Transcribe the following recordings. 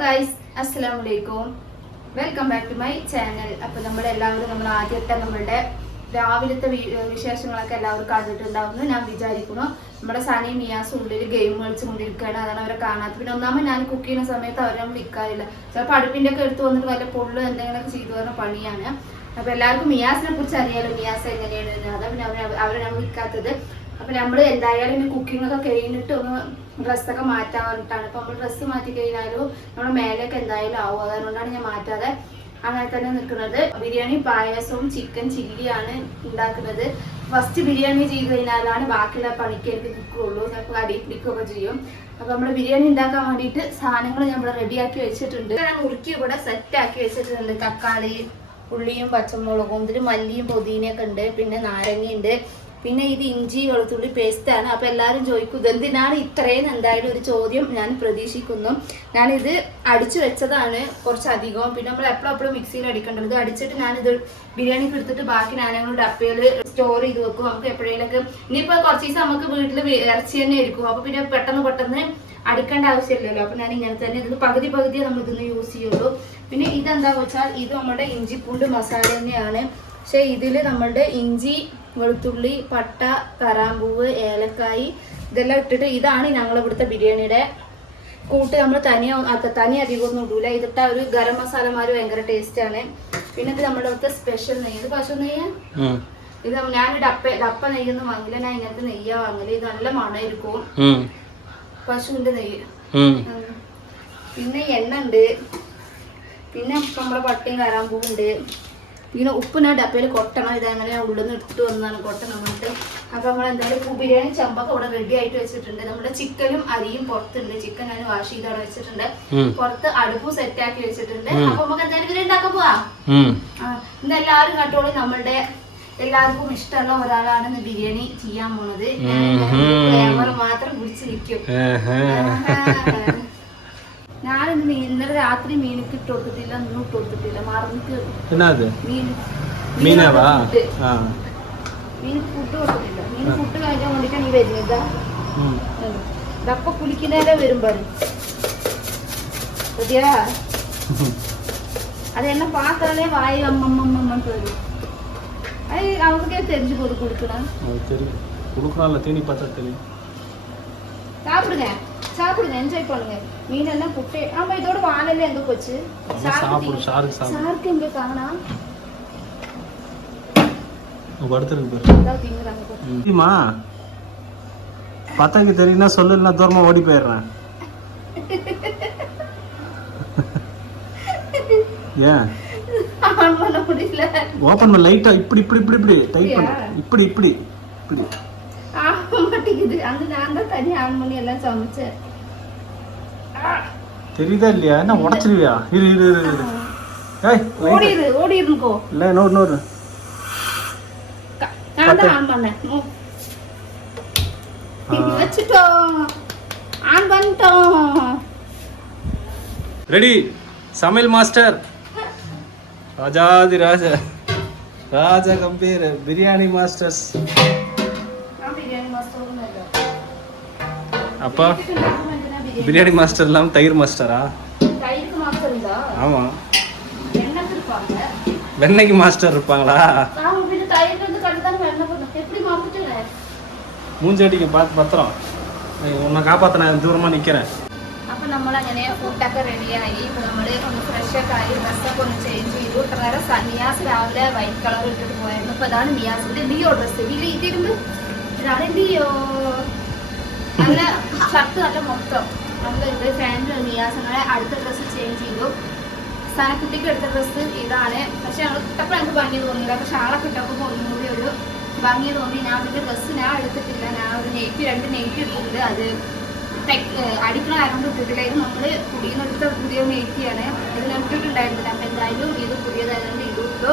Guys അസ്സലാം വലൈക്കും welcome back to my channel അപ്പൊ നമ്മളെല്ലാവരും നമ്മൾ ആദ്യത്തെ നമ്മളുടെ രാവിലത്തെ വിശേഷങ്ങളൊക്കെ എല്ലാവരും കണ്ടിട്ടുണ്ടാവുമെന്ന് ഞാൻ വിചാരിക്കുന്നു. നമ്മുടെ സനി മിയാസ് ഉള്ളിൽ ഗെയിം കളിച്ചുകൊണ്ടിരിക്കുകയാണ് അതാണ് അവരെ കാണാത്തത്. പിന്നെ ഒന്നാമത് ഞാൻ കുക്ക് ചെയ്യുന്ന സമയത്ത് അവരെ നമ്മൾ വിൽക്കാറില്ല ചിലപ്പോൾ അടുപ്പിന്റെ ഒക്കെ എടുത്ത് വന്നിട്ട് വല്ല പൊള്ളു എന്തെങ്കിലുമൊക്കെ ചെയ്തു പറഞ്ഞ പണിയാണ്. അപ്പോൾ എല്ലാവർക്കും മിയാസിനെ കുറിച്ച് അറിയാലോ? മിയാസ് എങ്ങനെയാണ് എന്ന്. അതാ പിന്നെ അവരെ അവരെ നമ്മൾ വിൽക്കാത്തത് അപ്പൊ നമ്മൾ എന്തായാലും ഇനി ഒക്കെ കഴിഞ്ഞിട്ട് ഒന്ന് ഡ്രസ്സൊക്കെ മാറ്റാൻ പറഞ്ഞിട്ടാണ്. അപ്പൊ നമ്മൾ ഡ്രസ്സ് മാറ്റി കഴിഞ്ഞാലും നമ്മുടെ മേലേക്ക് എന്തായാലും ആവും. അതുകൊണ്ടാണ് ഞാൻ മാറ്റാതെ അങ്ങനെ തന്നെ നിൽക്കുന്നത്. ബിരിയാണി പായസവും ചിക്കൻ ചില്ലിയാണ് ഉണ്ടാക്കുന്നത്. ഫസ്റ്റ് ബിരിയാണി ചെയ്ത് കഴിഞ്ഞാലാണ് ബാക്കിയുള്ള പണിക്ക് എനിക്ക് നിൽക്കുകയുള്ളൂ ചിലപ്പോൾ അടി പിടിക്കുകയൊക്കെ ചെയ്യും. അപ്പൊ നമ്മൾ ബിരിയാണി ഉണ്ടാക്കാൻ വേണ്ടിയിട്ട് സാധനങ്ങൾ നമ്മൾ റെഡിയാക്കി വെച്ചിട്ടുണ്ട്. ഞാൻ ഉറുക്കി ഇവിടെ സെറ്റ് ആക്കി വെച്ചിട്ടുണ്ട്. തക്കാളി ഉള്ളിയും പച്ചമുളകും ഇതിൽ മല്ലിയും പുതിനയൊക്കെ ഉണ്ട്. പിന്നെ നാരങ്ങയുണ്ട്. പിന്നെ ഇത് ഇഞ്ചി വെളുത്തുള്ളി പേസ്റ്റാണ് ആണ്. അപ്പൊ എല്ലാവരും ചോദിക്കും ഇതെന്തിനാണ് ഇത്രയും എന്തായാലും ഒരു ചോദ്യം? ഞാൻ പ്രതീക്ഷിക്കുന്നു. ഞാനിത് അടിച്ചു വെച്ചതാണ് കുറച്ചധികം പിന്നെ നമ്മൾ എപ്പോഴും എപ്പോഴും മിക്സിയിൽ അടിക്കേണ്ടത് ഇത് അടിച്ചിട്ട് ഞാനിത് ബിരിയാണിക്ക് എടുത്തിട്ട് ബാക്കി ഞാനങ്ങൾ ഡപ്പയിൽ സ്റ്റോർ ചെയ്ത് വെക്കും. നമുക്ക് എപ്പോഴേലൊക്കെ ഇനിയിപ്പോൾ കുറച്ച് ദിവസം നമുക്ക് വീട്ടിൽ ഇറച്ചി തന്നെ ഇരിക്കും അപ്പൊ പിന്നെ പെട്ടെന്ന് പെട്ടെന്ന് അടിക്കേണ്ട ആവശ്യമില്ലല്ലോ. അപ്പൊ ഞാൻ ഇങ്ങനെ തന്നെ ഇത് പകുതി പകുതിയെ നമ്മൾ ഇതൊന്ന് യൂസ് ചെയ്യുള്ളൂ. പിന്നെ ഇതെന്താ വെച്ചാൽ ഇത് നമ്മുടെ ഇഞ്ചിപ്പൂണ്ട് മസാല തന്നെയാണ്. പക്ഷെ ഇതിൽ നമ്മളുടെ ഇഞ്ചി വെളുത്തുള്ളി പട്ട കറാമ്പൂവ് ഏലക്കായി ഇതെല്ലാം ഇട്ടിട്ട് ഇതാണ് ഞങ്ങൾ ഇവിടുത്തെ ബിരിയാണിയുടെ കൂട്ട്. നമ്മൾ തനിയ തനി അധികം ഒന്നും ഇടൂല. ഇതിട്ട ഒരു ഗരം മസാലമാര് ഭയങ്കര ടേസ്റ്റ് ആണ്. പിന്നെ ഇത് നമ്മുടെ അവിടുത്തെ സ്പെഷ്യൽ നെയ്യ്. ഇത് പശു നെയ്യ്? ഇത് ഞാൻ ഡപ്പ ഡപ്പ നെയ്യൊന്നും വാങ്ങില്ല. ഞാൻ ഇങ്ങനത്തെ നെയ്യ വാങ്ങില്ല ഇത് നല്ല മണമായിരിക്കും പശുവിന്റെ നെയ്യ്. പിന്നെ എണ്ണ ഉണ്ട്. പിന്നെ നമ്മുടെ പട്ടിയും കരാമ്പൂണ്ട് പിന്നെ ഉപ്പ് ഞാൻ ഡപ്പയിൽ കൊട്ടണം ഇതങ്ങനെ ഉള്ളിൽ നിന്ന് എടുത്തിട്ട് വന്നതാണ് കൊട്ടണം എന്നിട്ട്. അപ്പൊ നമ്മൾ എന്തായാലും ബിരിയാണി ചമ്പൊക്കെ ഇവിടെ റെഡി ആയിട്ട് വെച്ചിട്ടുണ്ട്. നമ്മുടെ ചിക്കനും അരിയും പുറത്തുണ്ട്. ചിക്കൻ ഞാൻ വാഷ് ചെയ്ത് അവിടെ വെച്ചിട്ടുണ്ട്. പുറത്ത് അടുപ്പും സെറ്റ് ആക്കി വെച്ചിട്ടുണ്ട്. അപ്പൊ നമുക്ക് എന്തായാലും ഇവരെ ഉണ്ടാക്കാൻ പോവാ? ഇന്ന് എല്ലാവരും കണ്ടോളൂ. നമ്മളുടെ എല്ലാവർക്കും ഇഷ്ടമുള്ള ഒരാളാണ് ബിരിയാണി ചെയ്യാൻ പോണത്. ക്യാമറ മാത്രം പിടിച്ച് നിൽക്കും. ഞാനിന്ന് മീൻ ഇന്നലെ രാത്രി മീനിക്ക് ഇട്ട് കൊടുത്തിട്ടില്ല ഒന്നും ഇട്ട് കൊടുത്തിട്ടില്ല മറന്നിട്ട് മീൻ മീൻ ഫുഡ് കൊടുത്തിട്ടില്ല. മീൻ ഫുഡ് കഴിക്കാൻ വേണ്ടിട്ടാണ് ഈ വരുന്നത്. ഇതപ്പൊ കുളിക്കുന്നതിലെ വരുമ്പോ അതെല്ലാം പാത്താലേ വായി അമ്മമ്മമ്മ തരും പോയി കൊടുക്കണം. കൊടുക്കണല്ലോ തേനി പാത്രത്തിൽ സാപ്പിടുക சாப்பிடுங்க என்ஜாய் பண்ணுங்க. மீன் எல்லாம் புட்டே ஆமா இதோட வாழல எங்க போச்சு? சாப்பிடு சாப்பிடு. சாருக்கு எங்க காணா. பார்த்தாக்கு தெரியும்னா சொல்லு நான் தூரமா ஓடி போயிடுறேன். ஏன்? ஆன் பண்ண லைட்டா இப்படி இப்படி இப்படி இப்படி டைட் பண்ணு. இப்படி இப்படி இப்படி. ஆக மாட்டேங்குது. அந்த நான் தான் தனி ஆன் பண்ணி எல்லாம் சமைச்சேன். தெரியுதா இல்லையா? என்ன உடச்சிருவியா? இரு இரு இரு இரு. ஏய் லைட் ஓடிடு ஓடிடுங்கோ இல்லை இன்னொரு இன்னொரு. நான் தான் ஆன் பண்ணேன். ம். ஆ. வச்சுட்டோம். ஆன் பண்ணிட்டோம். ரெடி. சமையல் மாஸ்டர். ராஜாதி ராஜ ராஜ கம்பீர் பிரியாணி மாஸ்டர்ஸ். அப்பா. பிரியாணி பிரியாணி மாஸ்டர் இல்லாமல் தயிர் மாஸ்டரா தயிருக்கு மாஸ்டர் இருந்தா ஆமாம் எண்ணெய் இருப்பாங்க வெண்ணெய்க்கு மாஸ்டர் இருப்பாங்களா அவங்க பின்ன தயிர் வந்து கண்டுதானே எண்ணெய் போடணும் எப்படி மாத்திட்டு മൂഞ്ചടിക്ക് பார்த்து பத்திரம் உன்னை காப்பாற்ற நான் தூரமாக நிற்கிறேன் അപ്പൊ നമ്മൾ അങ്ങനെ ഫുഡൊക്കെ റെഡിയായി ഇപ്പൊ നമ്മള് ഒന്ന് ഫ്രഷ് ഒക്കെ ആയി ഡ്രസ്സൊക്കെ ഒന്ന് ചേഞ്ച് ചെയ്തു ഇത്ര നേരം സനിയാസ് രാവിലെ വൈറ്റ് കളർ ഇട്ടിട്ട് പോയായിരുന്നു ഇപ്പൊ അതാണ് മിയാസിന്റെ ലിയോ ഡ്രസ് ഇതിൽ ഇതിരുന്ന് ഇതാണ് ലിയോ നല്ല ഷർട്ട് നല്ല മൊത്തം ഇത് ഫാന്റ് മിയാസ് അങ്ങനെ അടുത്ത ഡ്രസ്സ് ചേഞ്ച് ചെയ്തു. സ്ഥാനക്കുട്ടിക്ക് എടുത്ത ഡ്രസ്സ് ഇതാണ്. പക്ഷെ ഞങ്ങൾ ഇട്ടപ്പോൾ എനിക്ക് ഭംഗി തോന്നിയില്ല. പക്ഷെ ആളെ കിട്ടപ്പോൾ ഒന്നുകൂടി ഒരു ഭംഗി തോന്നി. ഞാൻ പിന്നെ ഡ്രസ്സ് ഞാൻ എടുത്തിട്ടില്ല. ഞാൻ ഒരു നെയ്റ്റ് രണ്ട് നെയ്റ്റ് എടുത്തിട്ടുണ്ട് അത് ടെക് അടിക്കണ കാരണം ഇട്ടിട്ടില്ലായിരുന്നു നമ്മൾ നമ്മൾ പുതിയ നെയ്റ്റിയാണ് ഇത് ഞാൻ ഇട്ടിട്ടുണ്ടായിരുന്നില്ല. അപ്പൊ എന്തായാലും ഇത് പുതിയതായതുകൊണ്ട് ഇത് ഇട്ടു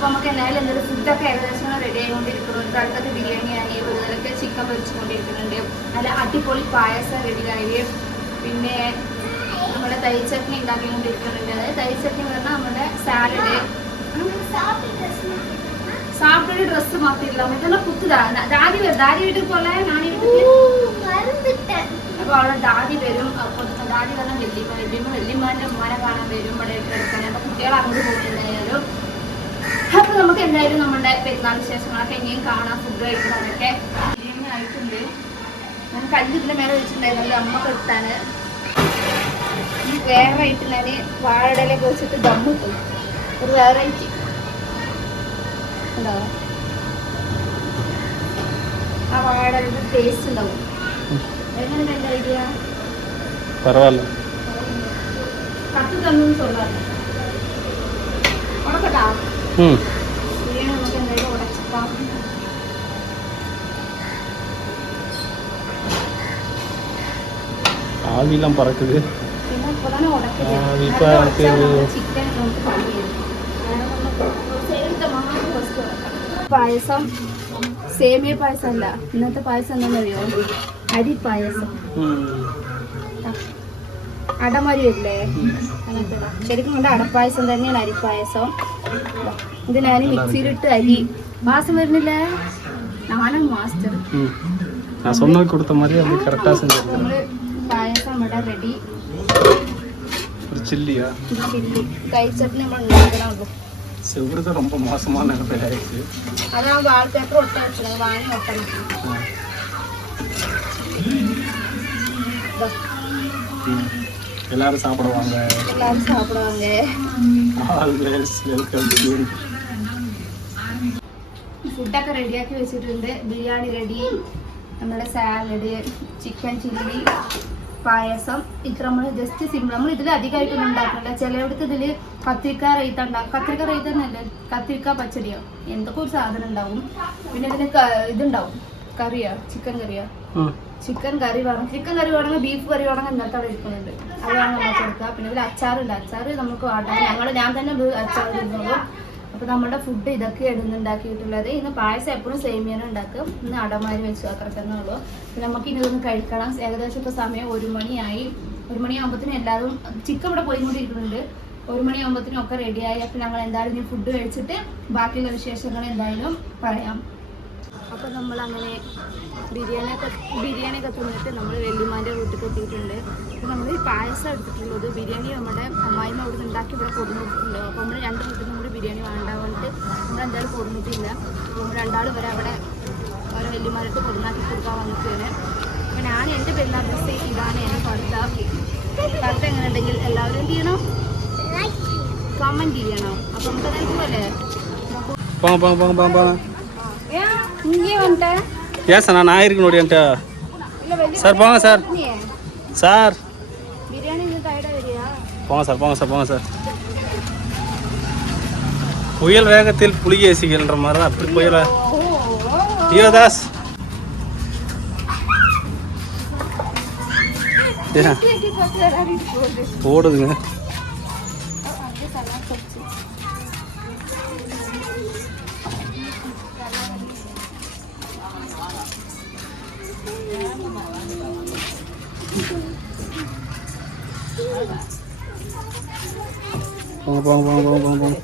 അപ്പൊ നമുക്ക് എന്തായാലും എന്തൊരു ഫുഡൊക്കെ ഏകദേശം റെഡി ആയിക്കൊണ്ടിരിക്കുന്നു ഒരു തലത്തൊക്കെ ബിരിയാണിയായി ഒരു തലക്ക് ചിക്കൻ പൊരിച്ചുകൊണ്ടിരിക്കുന്നുണ്ട് നല്ല അടിപൊളി പായസം റെഡിയായി പിന്നെ നമ്മുടെ തൈ ചട്നി ഉണ്ടാക്കിക്കൊണ്ടിരിക്കുന്നുണ്ട് അതായത് തൈ ചട്നി പറഞ്ഞാൽ നമ്മുടെ സാലഡ് சாப்பிட்டு ட்ரெஸ் மாத்திடலாம் இதெல்லாம் குத்துதான் தாதி வரும் தாதி வீட்டுக்கு போல நானே வீட்டுக்கு അപ്പൊ അവിടെ ഡാഡി വരും അപ്പൊ ഡാഡി വന്നാൽ വെല്ലിമ്മ വെല്ലിമ്മ വെല്ലിമ്മാന്റെ ഉമ്മാനെ കാണാൻ വരും ഇവിടെ എടുക്കാൻ അപ്പൊ കുട്ടികൾ അങ്ങോട്ട് പോകും എന്തായാലും നിങ്ങൾക്ക് എന്തായാലും നമ്മുടെ പെരുന്നാൾ വിശേഷങ്ങളൊക്കെ ഇനിയും കാണാം ഫുഡ് കഴിക്കുന്നതൊക്കെ ആയിട്ടുണ്ട് ഞാൻ കല്ല് ഇതിന്റെ മേലെ വെച്ചിട്ടുണ്ടായിരുന്നത് അമ്മ കൊടുത്താണ് വേറെ ആയിട്ട് ഞാൻ വാഴടയിലൊക്കെ വെച്ചിട്ട് ദമ്മ് പോയി ഒരു വേറെ ആയിട്ട് ഉണ്ടാവും ആ വാഴയുടെ ടേസ്റ്റ് ഉണ്ടാവും. എങ്ങനെയുണ്ട് എന്റെ ഐഡിയ പരവാല്ല. കത്ത് തന്നു ചൊല്ലാം ഉണക്കട്ടാ? മാത്രം ഫസ്റ്റ് ഉടക്കാം പായസം സേമിയ പായസം അല്ല ഇന്നത്തെ പായസം എന്താണെന്നറിയോ അരി പായസം ம் അടമരി വരില്ലേ അങ്ങനത്തെ ശരിക്കും കണ്ട അടപ്പായസം തന്നെയാണ് അരിപ്പായസം ദാ, ഇത് ഞാൻ മിക്സിയിലിട്ട് അരി മാസം വരുന്നില്ലേ ഞാനാണ് മാസ്റ്റർ ம் நான் சொன்னது கொடுத்த மாதிரி அது கரெக்டாக செஞ்சிருக்கேன் നമ്മള് പായസം നമ്മുടെ റെഡി. ஒரு சில்லியா சில்லி கை சட்னி நம்ம ഉണ്ടാക്കണം செவ்விரத ரொம்ப மோசமான நிலைமையில ஆயிடுச்சு அதான் வால்பேப்பர் ஒட்ட வச்சுருங்க வாங்கி ஒட்டணும் எல்லாரும் சாப்பிடுவாங்க எல்லாரும் சாப்பிடுவாங்க ஆல்வேஸ் வெல்கம் டு ഫുഡൊക്കെ റെഡിയാക്കി വെച്ചിട്ടുണ്ട്. ബിരിയാണി റെഡി. നമ്മുടെ സാലഡ് ചിക്കൻ ചില്ലി പായസം. ഇത്ര നമ്മൾ ജസ്റ്റ് സിമ്പിൾ നമ്മൾ ഇതിൽ അധികമായിട്ടൊന്നും ഉണ്ടാക്കുന്നില്ല ചിലയിടത്ത് ഇതിൽ കത്തിരിക്ക റൈത്ത ഉണ്ടാക്കും കത്തിരിക്ക റൈത്ത എന്നല്ല കത്തിരിക്ക പച്ചടിയോ. എന്തൊക്കെ ഒരു സാധനം ഉണ്ടാവും? പിന്നെ ഇതിന് ഇതുണ്ടാവും. കറിയാ ചിക്കൻ കറിയാ. ചിക്കൻ കറി വേണം. ചിക്കൻ കറി വേണമെങ്കിൽ ബീഫ് കറി വേണമെങ്കിൽ ഇന്നത്തെ അവിടെ ഇരിക്കുന്നുണ്ട്. അത് വേണം നമ്മൾ എടുക്കുക പിന്നെ ഇതിൽ അച്ചാറുണ്ട്. അച്ചാർ നമുക്ക് വേണ്ട ഞങ്ങൾ ഞാൻ തന്നെ അച്ചാർ ഇടുന്നുള്ളൂ അപ്പോൾ നമ്മുടെ ഫുഡ് ഇതൊക്കെയാണ് ഇന്ന് ഉണ്ടാക്കിയിട്ടുള്ളത് ഇന്ന് പായസം എപ്പോഴും സേമിയാണ് ഉണ്ടാക്കും. ഇന്ന് അടമാരി വെച്ചു അത്ര ഉള്ളു. നമുക്ക് ഇനി ഇതൊന്ന് കഴിക്കണം. ഏകദേശം ഇപ്പോൾ സമയം ഒരു മണിയായി. ഒരു മണിയാകുമ്പോഴത്തേനും എല്ലാവരും ചിക്കൻ ഇവിടെ പോയിക്കൊണ്ടിരിക്കുന്നുണ്ട് ഒരു മണിയാകുമ്പോഴത്തേനും ഒക്കെ റെഡിയായി അപ്പോൾ ഞങ്ങൾ എന്തായാലും ഇനി ഫുഡ് കഴിച്ചിട്ട് ബാക്കിയുള്ള വിശേഷങ്ങൾ എന്തായാലും പറയാം. അപ്പോൾ നമ്മൾ അങ്ങനെ ബിരിയാണിയൊക്കെ ബിരിയാണിയൊക്കെ തിന്നിട്ട് നമ്മൾ വെല്ലുമാന്റെ വീട്ടിൽ എത്തിയിട്ടുണ്ട്. അപ്പോൾ നമ്മൾ പായസം എടുത്തിട്ടുള്ളത് ബിരിയാണി നമ്മുടെ അമ്മായിമ്മ അവിടെ ഉണ്ടാക്കി ഇവിടെ കൊടുത്തിട്ടുണ്ട് അപ്പോൾ നമ്മൾ രണ്ട് വീട്ടിൽ നിന്ന് ബിരിയാണി വേണ്ട പറഞ്ഞിട്ട് നമ്മൾ എന്തായാലും കൊടുത്തിട്ടില്ല അപ്പോൾ നമ്മൾ രണ്ടാൾ വരെ അവിടെ ഓരോ വെല്ലിമാരുടെ കൊടുന്നാക്കി കൊടുക്കാൻ വന്നിട്ടാണ് അപ്പോൾ ഞാൻ എൻ്റെ പെരുന്നാൾ ഡ്രസ്സ് ഇതാണ് എൻ്റെ കറുത്ത കറുത്ത എങ്ങനെ ഉണ്ടെങ്കിൽ എല്ലാവരും എന്ത് ചെയ്യണം കമൻറ്റ് ചെയ്യണം അപ്പോൾ നമുക്ക് അതായത് പോലെ போங்க போங்க போங்க போங்க போங்க இங்கே வந்துட்டேன் ஏன் சார் நான் ஆயிருக்கு நோடியன்ட்ட இல்லை வெளியே சார் போங்க சார் நீ சார் பிரியாணி இன்னும் டயர்டாக வரியா போங்க சார் போங்க சார் போங்க சார் புயல் வேகத்தில் புலிகேசிகள்ன்ற மாதிரி தான் அப்படி புயல. யோதாஸ் ஏன் ஓடுதுங்க போங்க போங்க போங்க போங்க போங்க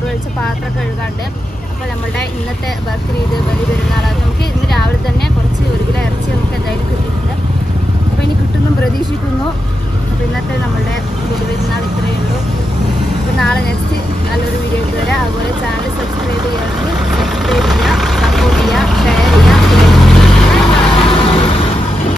ചോറ് കഴിച്ച് പാത്രം കഴുകാണ്ട്. അപ്പോൾ നമ്മളുടെ ഇന്നത്തെ ഇത് വലിയ പെരുന്നാളാണ് നമുക്ക് ഇന്ന്